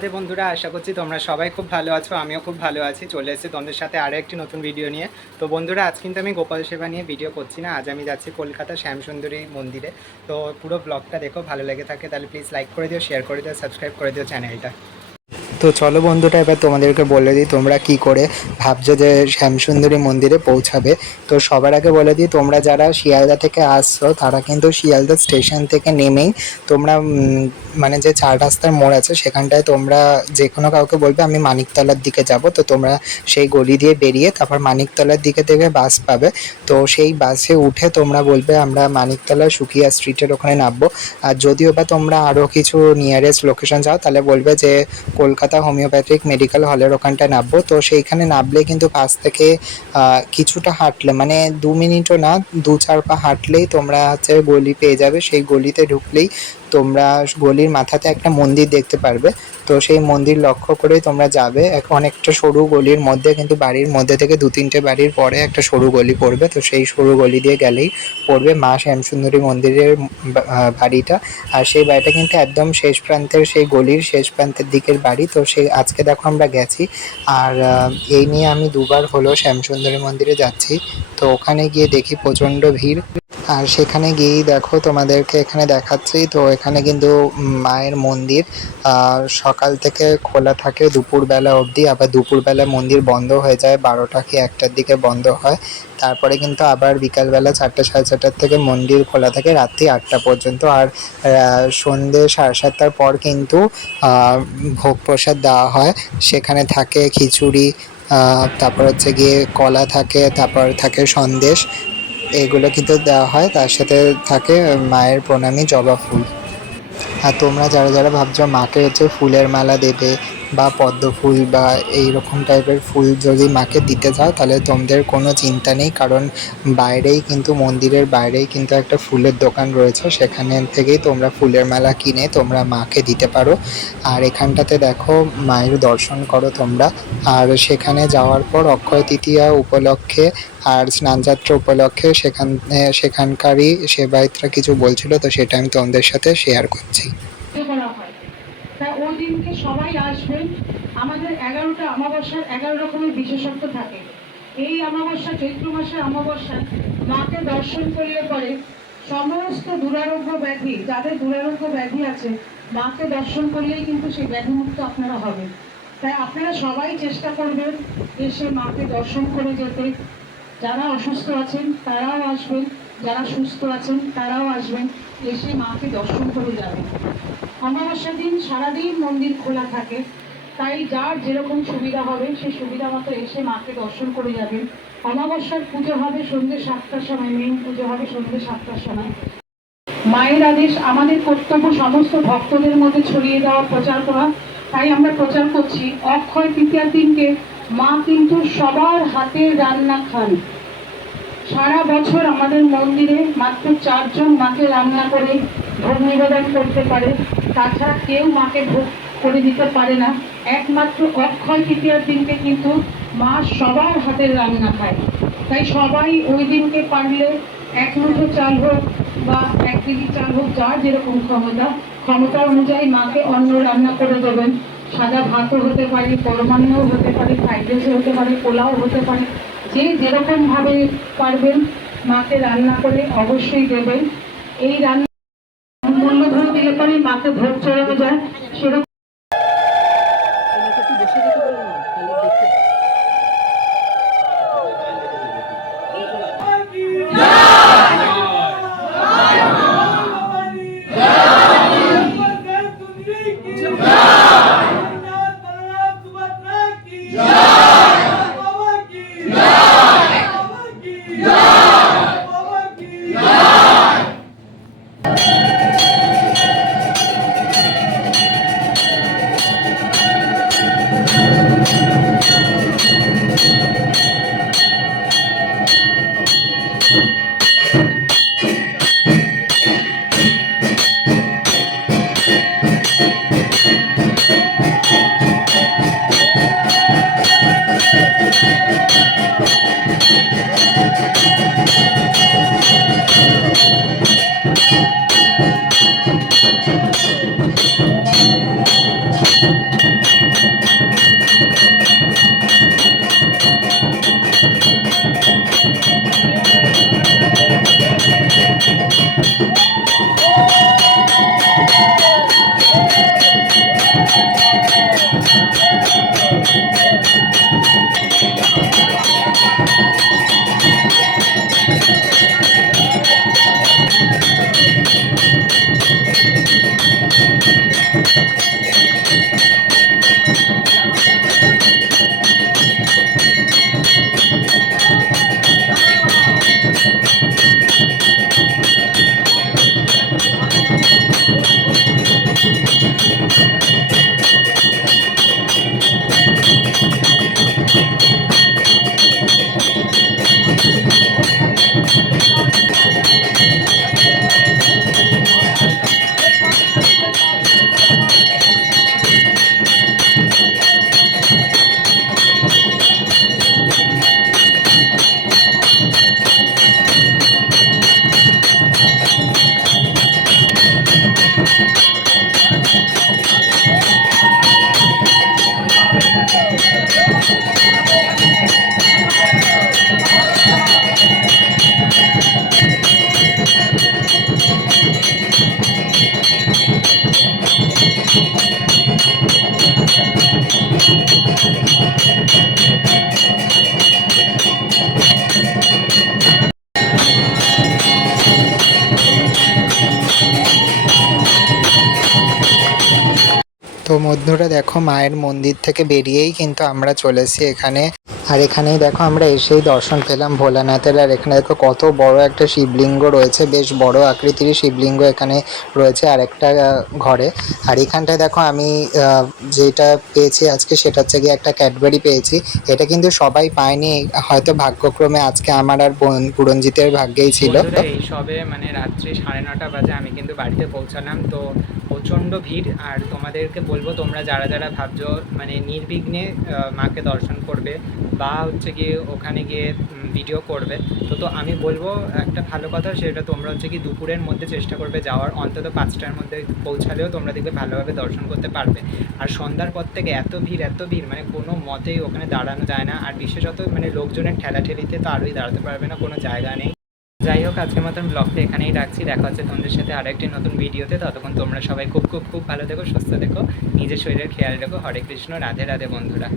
রাধে বন্ধুরা, আশা করছি তোমরা সবাই খুব ভালো আছো, আমিও খুব ভালো আছি। চলে এসেছি তোমাদের সাথে আরও একটি নতুন ভিডিও নিয়ে। তো বন্ধুরা, আজ কিন্তু আমি গোপাল সেবা নিয়ে ভিডিও করছি না। আজ আমি যাচ্ছি কলকাতা শ্যামসুন্দরী মন্দিরে। তো পুরো ব্লগটা দেখো, ভালো লেগে থাকে তাহলে প্লিজ লাইক করে দিও শেয়ার করে দিও সাবস্ক্রাইব করে দিও চ্যানেলটা তো চলো বন্ধুটা এবার তোমাদেরকে বলে দিই তোমরা কি করে ভাবছ যে শ্যামসুন্দরী মন্দিরে পৌঁছাবে। তো সবার আগে বলে দিই, তোমরা যারা শিয়ালদা থেকে আসছো, তারা কিন্তু শিয়ালদা স্টেশন থেকে নেমেই তোমরা মানে যে চার রাস্তার মোড় আছে, সেখানটায় তোমরা যে কোনো কাউকে বলবে, আমি মানিকতলার দিকে যাব। তো তোমরা সেই গলি দিয়ে বেরিয়ে তারপর মানিকতলার দিকে থেকে বাস পাবে। তো সেই বাসে উঠে তোমরা বলবে, আমরা মানিকতলা সুকিয়া স্ট্রিটের ওখানে নামবো। আর যদিও বা তোমরা আরও কিছু নিয়ারেস্ট লোকেশন যাও, তাহলে বলবে যে কলকাতা হোমিওপ্যাথিক মেডিকেল হলের ওখানটায় নামবো। তো সেইখানে নামলে কিন্তু পাশ থেকে কিছুটা হাঁটলে মানে দু মিনিটও না, দু চার পা হাঁটলেই তোমরা হচ্ছে গলি পেয়ে যাবে। সেই গলিতে ঢুকলেই তোমরা গলির মাথাতে একটা মন্দির দেখতে পারবে। তো সেই মন্দির লক্ষ্য করেই তোমরা যাবে। অনেকটা সরু গলির মধ্যে কিন্তু বাড়ির মধ্যে থেকে দু তিনটে বাড়ির পরে একটা সরু গলি পড়বে। তো সেই সরু গলি দিয়ে গেলেই পড়বে মা শ্যামসুন্দরী মন্দিরের বাড়িটা। আর সেই বাড়িটা কিন্তু একদম শেষ প্রান্তের সেই গলির শেষ প্রান্তের দিকের বাড়ি। তো সেই আজকে দেখো আমরা গেছি। আর এই নিয়ে আমি দুবার হলো শ্যামসুন্দরী মন্দিরে যাচ্ছি। তো ওখানে গিয়ে দেখি প্রচণ্ড ভিড়। আর সেখানে গিয়েই দেখো তোমাদেরকে এখানে দেখাচ্ছি। তো এখানে কিন্তু মায়ের মন্দির সকাল থেকে খোলা থাকে দুপুরবেলা অবধি। আবার দুপুরবেলা মন্দির বন্ধ হয়ে যায়, বারোটা কি একটার দিকে বন্ধ হয়। তারপরে কিন্তু আবার বিকালবেলা চারটে, সাড়ে চারটার থেকে মন্দির খোলা থাকে রাত্রি আটটা পর্যন্ত। আর সন্ধে সাড়ে সাতটার পর কিন্তু ভোগ প্রসাদ দেওয়া হয়। সেখানে থাকে খিচুড়ি তারপর হচ্ছে গিয়ে কলা থাকে, তারপর থাকে সন্দেশ। এগুলো কিন্তু দেওয়া হয়, তার সাথে থাকে মায়ের প্রণামী জবা ফুল। আর তোমরা যারা যারা ভাবছ মাকে হচ্ছে ফুলের মালা দেবে বা পদ্ম ফুল বা এই রকম টাইপের ফুল যদি মাকে দিতে চাও তাহলে তোমাদের কোনো চিন্তা নেই। কারণ বাইরেই কিন্তু, মন্দিরের বাইরেই কিন্তু একটা ফুলের দোকান রয়েছে। সেখানে থেকেই তোমরা ফুলের মালা কিনে তোমরা মাকে দিতে পারো। আর এখানটাতে দেখো, মায়ের দর্শন করো তোমরা। আর সেখানে যাওয়ার পর অক্ষয় তৃতীয়া উপলক্ষে আর স্নানযাত্রা উপলক্ষে সেখান সেখানকারই সেবায়িতরা কিছু বলছিল, তো সেটা আমি তোমাদের সাথে শেয়ার করছি পুজো করা হয় তাই ওই দিনকে সবাই আসবেন। আমাদের এগারোটা অমাবস্যার এগারো রকমের বিশেষত্ব থাকে। এই অমাবস্যা, চৈত্র মাসের অমাবস্যায় মাকে দর্শন করলে পরে সমস্ত দুরারোগ্য ব্যাধি, যাদের দুরারোগ্য ব্যাধি আছে, মাকে দর্শন করলেই কিন্তু সেই ব্যাধিমুক্ত আপনারা হবেন। তাই আপনারা সবাই চেষ্টা করবেন এসে মাকে দর্শন করে যেতে। যারা অসুস্থ আছেন, তারাও আসবেন। যারা সুস্থ আছেন, তারাও আসবেন। এসে মাকে দর্শন করে যাবেন। অমাবস্যা দিন সারাদিন মন্দির খোলা থাকে, তাই যার যেরকম সুবিধা হবে সেই সুবিধা মতো এসে মাকে দর্শন করে যাবেন অমাবস্যার পুজো হবে সন্ধ্যে সাতটার সময় মেইন পুজো হবে সন্ধ্যে সাতটার সময়। মায়ের আদেশ, আমাদের কর্তব্য সমস্ত ভক্তদের মধ্যে ছড়িয়ে দেওয়া, প্রচার করা। তাই আমরা প্রচার করছি। অক্ষয় তৃতীয়ার দিনকে মা কিন্তু সবার হাতে রান্না খান। সারা বছর আমাদের মন্দিরে মাত্র চারজন মাকে রান্না করে ভোগ নিবেদন করতে পারে। তাছাড়া কেউ মাকে ভোগ করে দিতে পারে না। একমাত্র অক্ষয় তৃতীয়ার দিনকে কিন্তু মা সবার হাতের রান্না খায়। তাই সবাই ওই দিনকে পারলে এক মুঠো চাল হোক বা এক কেজি চাল হোক, যার যেরকম ক্ষমতা ক্ষমতা অনুযায়ী মাকে অন্ন রান্না করে দেবেন। সাদা ভাতও হতে পারে, পরমান্নও হতে পারে, ফ্রাইড রাইসও হতে পারে, পোলাও হতে পারে, যে যেরকমভাবে পারবেন, মাকে রান্না করে অবশ্যই দেবেন। এই রান্না ভোগ চড়ানো যায় তো বন্ধুরা দেখো মায়ের মন্দির থেকে বেরিয়েই কিন্তু আমরা চলেছি এখানে। আর এখানেই দেখো আমরা এসেই দর্শন পেলাম ভোলানাথের। আর এখানে দেখো কত বড় একটা শিবলিঙ্গ রয়েছে, বেশ বড় আকৃতির শিবলিঙ্গ এখানে রয়েছে আর একটা ঘরে। আর এখানটায় দেখো আমি যেটা পেয়েছি আজকে সেটা হচ্ছে গিয়ে একটা ক্যাডবেরি পেয়েছি। এটা কিন্তু সবাই পায়নি, হয়তো ভাগ্যক্রমে আজকে আমার আর পুরঞ্জিতের ভাগ্যেই ছিল। সবে মানে রাত্রি সাড়ে নটা বাজে আমি কিন্তু বাড়িতে পৌঁছালাম। তো প্রচণ্ড ভিড় আর তোমাদেরকে বলব তোমরা যারা যারা ভাবছ মানে নির্বিঘ্নে মাকে দর্শন করবে বা হচ্ছে গিয়ে ওখানে গিয়ে ভিডিও করবে। তো তো আমি বলব একটা ভালো কথা, সেটা তোমরা হচ্ছে কি দুপুরের মধ্যে চেষ্টা করবে যাওয়ার। অন্তত পাঁচটার মধ্যে পৌঁছালেও তোমরা দেখবে ভালোভাবে দর্শন করতে পারবে। আর সন্ধ্যার পর থেকে এত ভিড় এত ভিড় মানে কোনো মতেই ওখানে দাঁড়ানো যায় না। আর বিশেষত মানে লোকজনের ঠেলাঠেলিতে তো আরোই দাঁড়াতে পারবে না, কোনো জায়গা নেই। হোক আজকের মতন ব্লগটা এখানেই রাখছি। দেখা হচ্ছে তোমাদের সাথে আরেকটি নতুন ভিডিওতে। ততক্ষণ তোমরা সবাই খুব খুব খুব ভালো দেখো সুস্থ দেখো নিজের শরীরের খেয়াল রেখো। হরে কৃষ্ণ, রাধে রাধে বন্ধুরা।